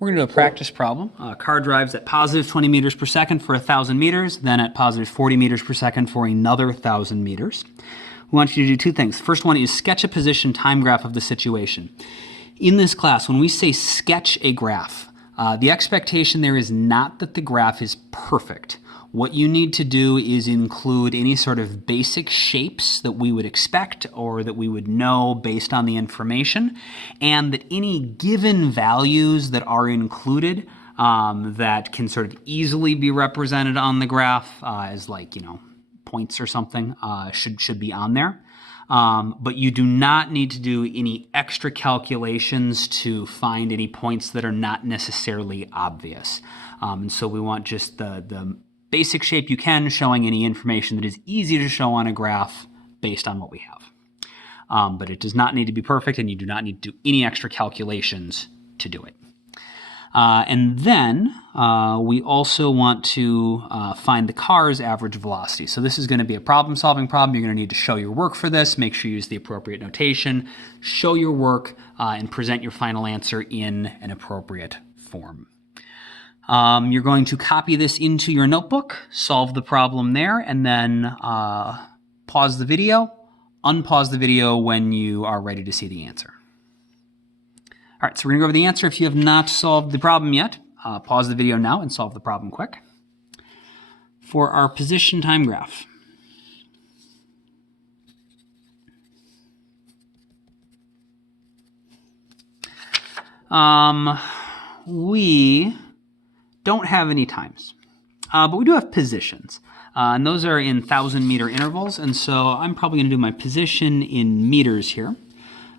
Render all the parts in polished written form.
We're going to do a practice problem. Car drives at positive 20 meters per second for 1,000 meters, then at positive 40 meters per second for another 1,000 meters. We want you to do two things. First one is sketch a position time graph of the situation. In this class, when we say sketch a graph, the expectation there is not that the graph is perfect. What you need to do is include any sort of basic shapes that we would expect or that we would know based on the information, and that any given values that are included that can sort of easily be represented on the graph as like, points or something should be on there. But you do not need to do any extra calculations to find any points that are not necessarily obvious. And so we want just the basic shape you can, showing any information that is easy to show on a graph based on what we have. But it does not need to be perfect, and you do not need to do any extra calculations to do it. And then we also want to find the car's average velocity. So this is going to be a problem-solving problem. You're going to need to show your work for this. Make sure you use the appropriate notation. Show your work and present your final answer in an appropriate form. You're going to copy this into your notebook, solve the problem there, and then pause the video, unpause the video when you are ready to see the answer. All right, so we're going to go over the answer. If you have not solved the problem yet, pause the video now and solve the problem quick. For our position time graph, we don't have any times, but we do have positions. And those are in 1,000-meter intervals, and so I'm probably going to do my position in meters here.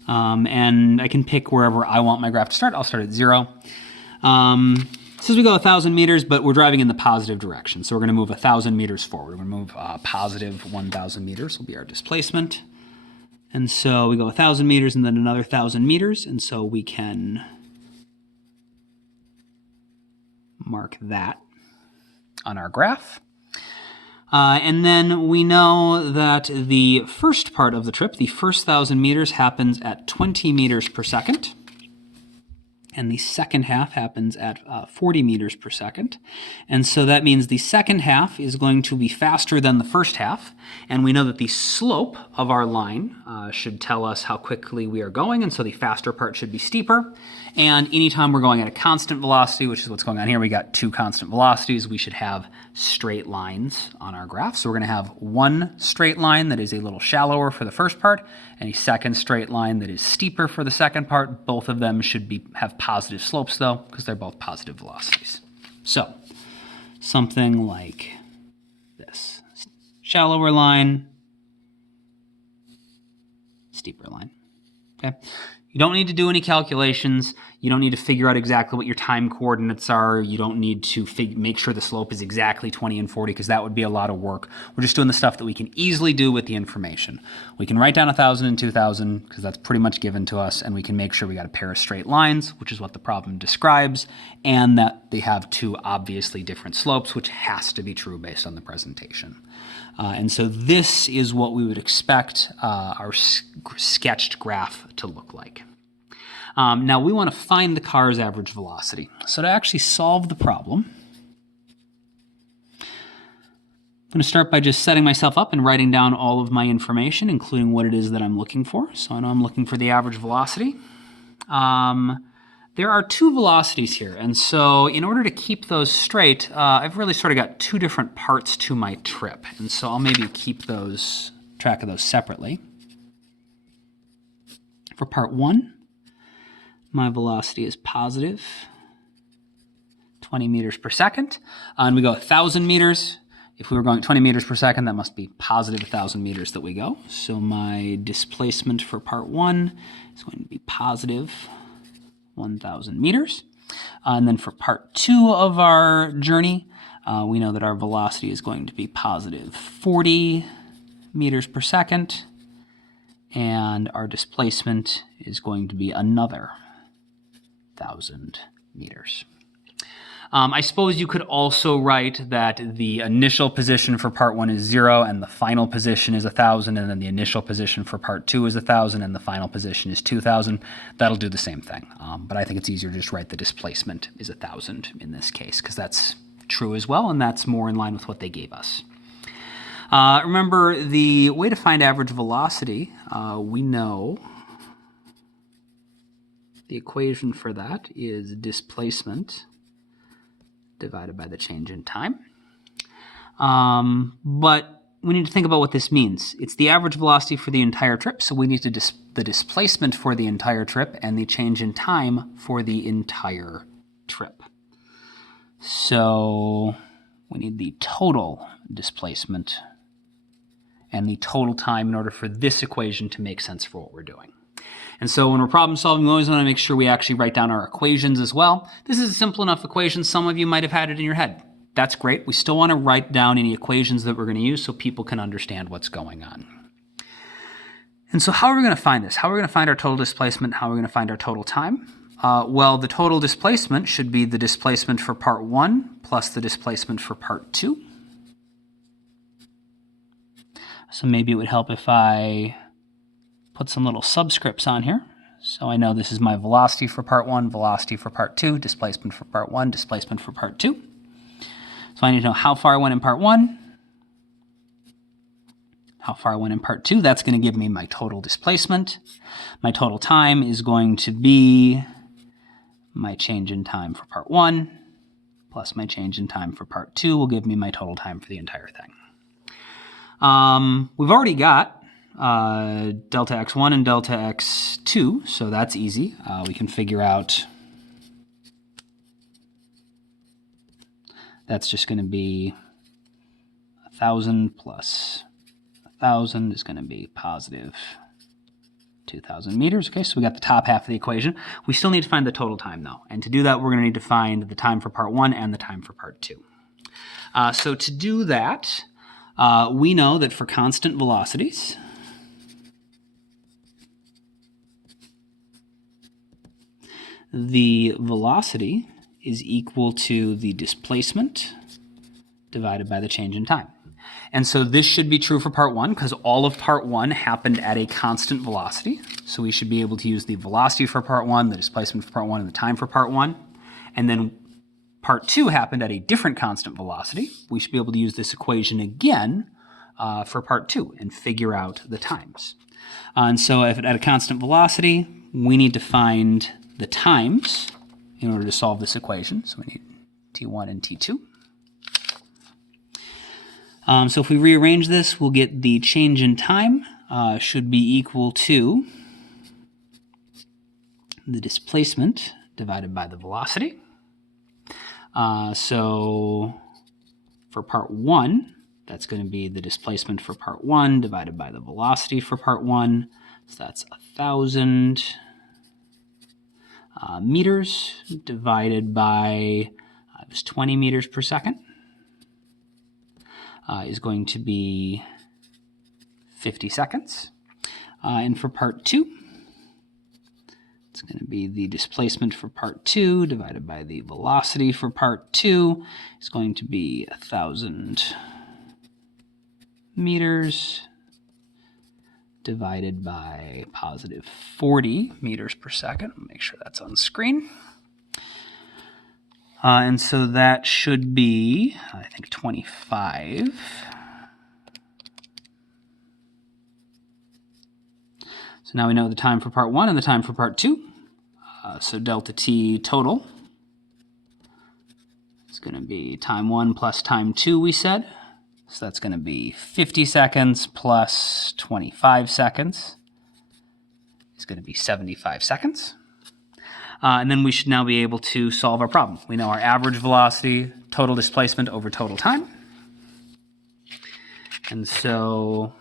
And I can pick wherever I want my graph to start. I'll start at 0. Says we go 1,000 meters, but we're driving in the positive direction. So we're going to move 1,000 meters forward. We're going to move positive 1,000 meters will be our displacement. And so we go 1,000 meters and then another 1,000 meters. And so we can mark that on our graph. And then we know that the first part of the trip, the first 1,000 meters, happens at 20 meters per second. And the second half happens at 40 meters per second. And so that means the second half is going to be faster than the first half. And we know that the slope of our line should tell us how quickly we are going. And so the faster part should be steeper. And anytime we're going at a constant velocity, which is what's going on here, we got two constant velocities, we should have straight lines on our graph. So we're going to have one straight line that is a little shallower for the first part, and a second straight line that is steeper for the second part. Both of them should have positive slopes, though, because they're both positive velocities. So something like this. Shallower line, steeper line. Okay. You don't need to do any calculations. You don't need to figure out exactly what your time coordinates are. You don't need to make sure the slope is exactly 20 and 40, because that would be a lot of work. We're just doing the stuff that we can easily do with the information. We can write down 1,000 and 2,000 because that's pretty much given to us, and we can make sure we got a pair of straight lines, which is what the problem describes, and that they have two obviously different slopes, which has to be true based on the presentation. And so this is what we would expect our sketched graph to look like. Now we want to find the car's average velocity. So to actually solve the problem, I'm going to start by just setting myself up and writing down all of my information, including what it is that I'm looking for. So I know I'm looking for the average velocity. There are two velocities here, and so in order to keep those straight, I've really sort of got two different parts to my trip, and so I'll maybe keep track of those separately. For part 1, my velocity is positive 20 meters per second, and we go 1,000 meters. If we were going 20 meters per second, that must be positive 1,000 meters that we go. So my displacement for part 1 is going to be positive 1,000 meters. And then for part 2 of our journey, we know that our velocity is going to be positive 40 meters per second, and our displacement is going to be another 1,000 meters. I suppose you could also write that the initial position for part 1 is 0 and the final position is 1,000, and then the initial position for part 2 is 1,000 and the final position is 2,000. That'll do the same thing. But I think it's easier to just write the displacement is 1,000 in this case, because that's true as well, and that's more in line with what they gave us. Remember, the way to find average velocity, we know the equation for that is displacement divided by the change in time. But we need to think about what this means. It's the average velocity for the entire trip, so we need to the displacement for the entire trip and the change in time for the entire trip. So we need the total displacement and the total time in order for this equation to make sense for what we're doing. And so when we're problem solving, we always want to make sure we actually write down our equations as well. This is a simple enough equation. Some of you might have had it in your head. That's great. We still want to write down any equations that we're going to use so people can understand what's going on. And so how are we going to find this? How are we going to find our total displacement? How are we going to find our total time? Well, the total displacement should be the displacement for part 1 plus the displacement for part 2. So maybe it would help if I put some little subscripts on here. So I know this is my velocity for part 1, velocity for part 2, displacement for part 1, displacement for part 2. So I need to know how far I went in part 1, how far I went in part 2. That's going to give me my total displacement. My total time is going to be my change in time for part 1 plus my change in time for part 2 will give me my total time for the entire thing. We've already got delta x1 and delta x2, so that's easy. We can figure out that's just going to be 1,000 plus 1,000 is going to be positive 2,000 meters. Okay, so we got the top half of the equation. We still need to find the total time, though. And to do that, we're going to need to find the time for part 1 and the time for part 2. So to do that, we know that for constant velocities, the velocity is equal to the displacement divided by the change in time. And so this should be true for part 1 because all of part 1 happened at a constant velocity. So we should be able to use the velocity for part 1, the displacement for part 1, and the time for part 1. And then part 2 happened at a different constant velocity. We should be able to use this equation again for part 2 and figure out the times. And so if at a constant velocity, we need to find the times in order to solve this equation. So we need T1 and T2. So if we rearrange this, we'll get the change in time should be equal to the displacement divided by the velocity. So for part 1, that's going to be the displacement for part 1 divided by the velocity for part 1. So that's 1,000 meters divided by just 20 meters per second. Is going to be 50 seconds. And for part 2, it's going to be the displacement for part 2 divided by the velocity for part 2 is going to be 1,000 meters divided by positive 40 meters per second. Make sure that's on the screen. And so that should be, I think, 25. So now we know the time for part 1 and the time for part 2. So delta T total is going to be time 1 plus time 2, we said. So that's going to be 50 seconds plus 25 seconds. It's going to be 75 seconds. And then we should now be able to solve our problem. We know our average velocity, total displacement over total time. And so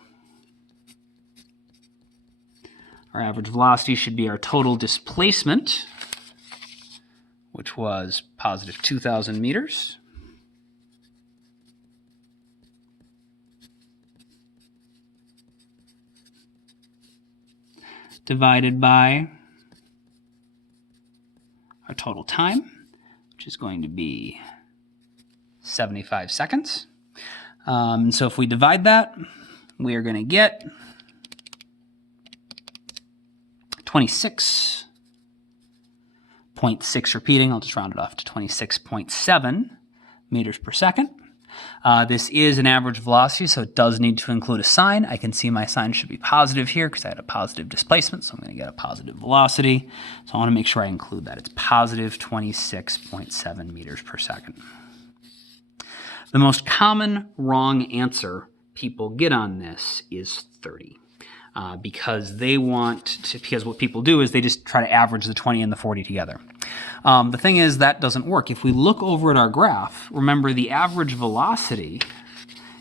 our average velocity should be our total displacement, which was positive 2,000 meters. Divided by our total time, which is going to be 75 seconds. So if we divide that, we are going to get 26.6 repeating. I'll just round it off to 26.7 meters per second. This is an average velocity, so it does need to include a sign. I can see my sign should be positive here because I had a positive displacement, so I'm going to get a positive velocity. So I want to make sure I include that. It's positive 26.7 meters per second. The most common wrong answer people get on this is 30. Because what people do is they just try to average the 20 and the 40 together. The thing is that doesn't work. If we look over at our graph, remember the average velocity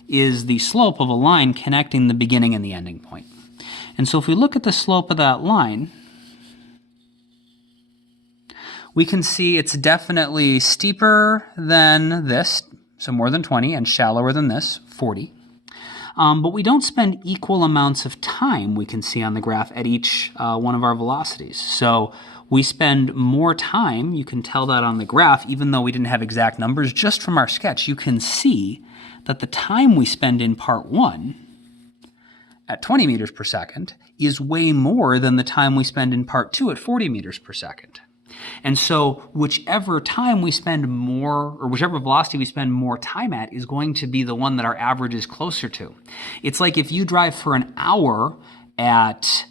is the slope of a line connecting the beginning and the ending point. And so if we look at the slope of that line, we can see it's definitely steeper than this, so more than 20, and shallower than this, 40. But we don't spend equal amounts of time, we can see on the graph, at each one of our velocities. So we spend more time, you can tell that on the graph, even though we didn't have exact numbers, just from our sketch, you can see that the time we spend in part 1 at 20 meters per second is way more than the time we spend in part 2 at 40 meters per second. And so whichever time we spend more, or whichever velocity we spend more time at, is going to be the one that our average is closer to. It's like if you drive for an hour at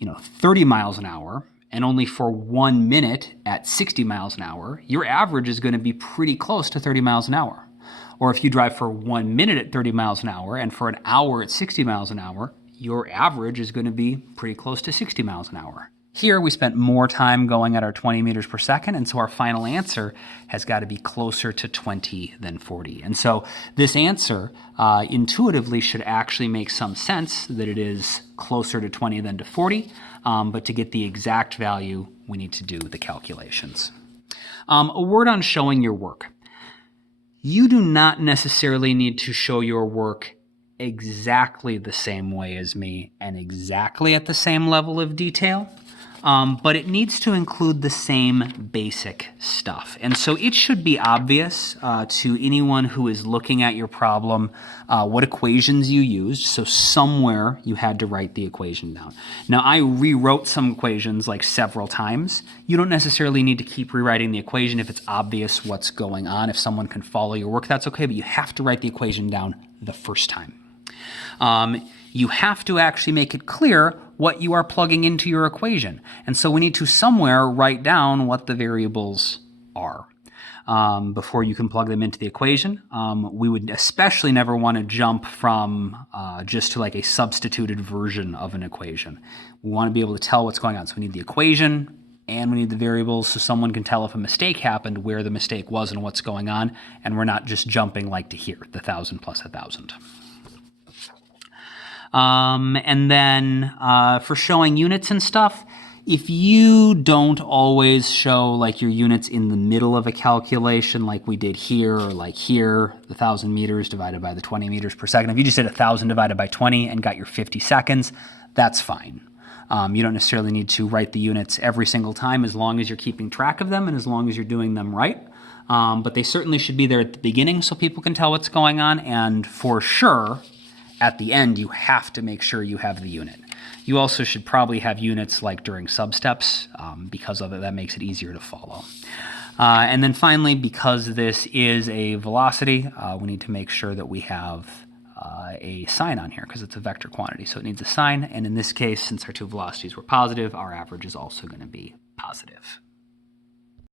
30 miles an hour and only for 1 minute at 60 miles an hour, your average is going to be pretty close to 30 miles an hour. Or if you drive for 1 minute at 30 miles an hour and for an hour at 60 miles an hour, your average is going to be pretty close to 60 miles an hour. Here we spent more time going at our 20 meters per second, and so our final answer has got to be closer to 20 than 40. And so this answer intuitively should actually make some sense that it is closer to 20 than to 40, but to get the exact value, we need to do the calculations. A word on showing your work. You do not necessarily need to show your work exactly the same way as me and exactly at the same level of detail. But it needs to include the same basic stuff. And so it should be obvious to anyone who is looking at your problem what equations you used. So somewhere you had to write the equation down. Now, I rewrote some equations like several times. You don't necessarily need to keep rewriting the equation if it's obvious what's going on. If someone can follow your work, that's okay, but you have to write the equation down the first time. You have to actually make it clear what you are plugging into your equation. And so we need to somewhere write down what the variables are before you can plug them into the equation. We would especially never want to jump from just to like a substituted version of an equation. We want to be able to tell what's going on. So we need the equation and we need the variables so someone can tell if a mistake happened, where the mistake was and what's going on, and we're not just jumping like to here, the 1,000 plus 1,000. And then for showing units and stuff, if you don't always show like your units in the middle of a calculation like we did here, or like here, the 1,000 meters divided by the 20 meters per second, if you just did 1,000 divided by 20 and got your 50 seconds, that's fine. You don't necessarily need to write the units every single time as long as you're keeping track of them and as long as you're doing them right. But they certainly should be there at the beginning so people can tell what's going on, and for sure, at the end, you have to make sure you have the unit. You also should probably have units like during substeps because of it. That makes it easier to follow. And then finally, because this is a velocity, we need to make sure that we have a sign on here because it's a vector quantity. So it needs a sign. And in this case, since our two velocities were positive, our average is also going to be positive.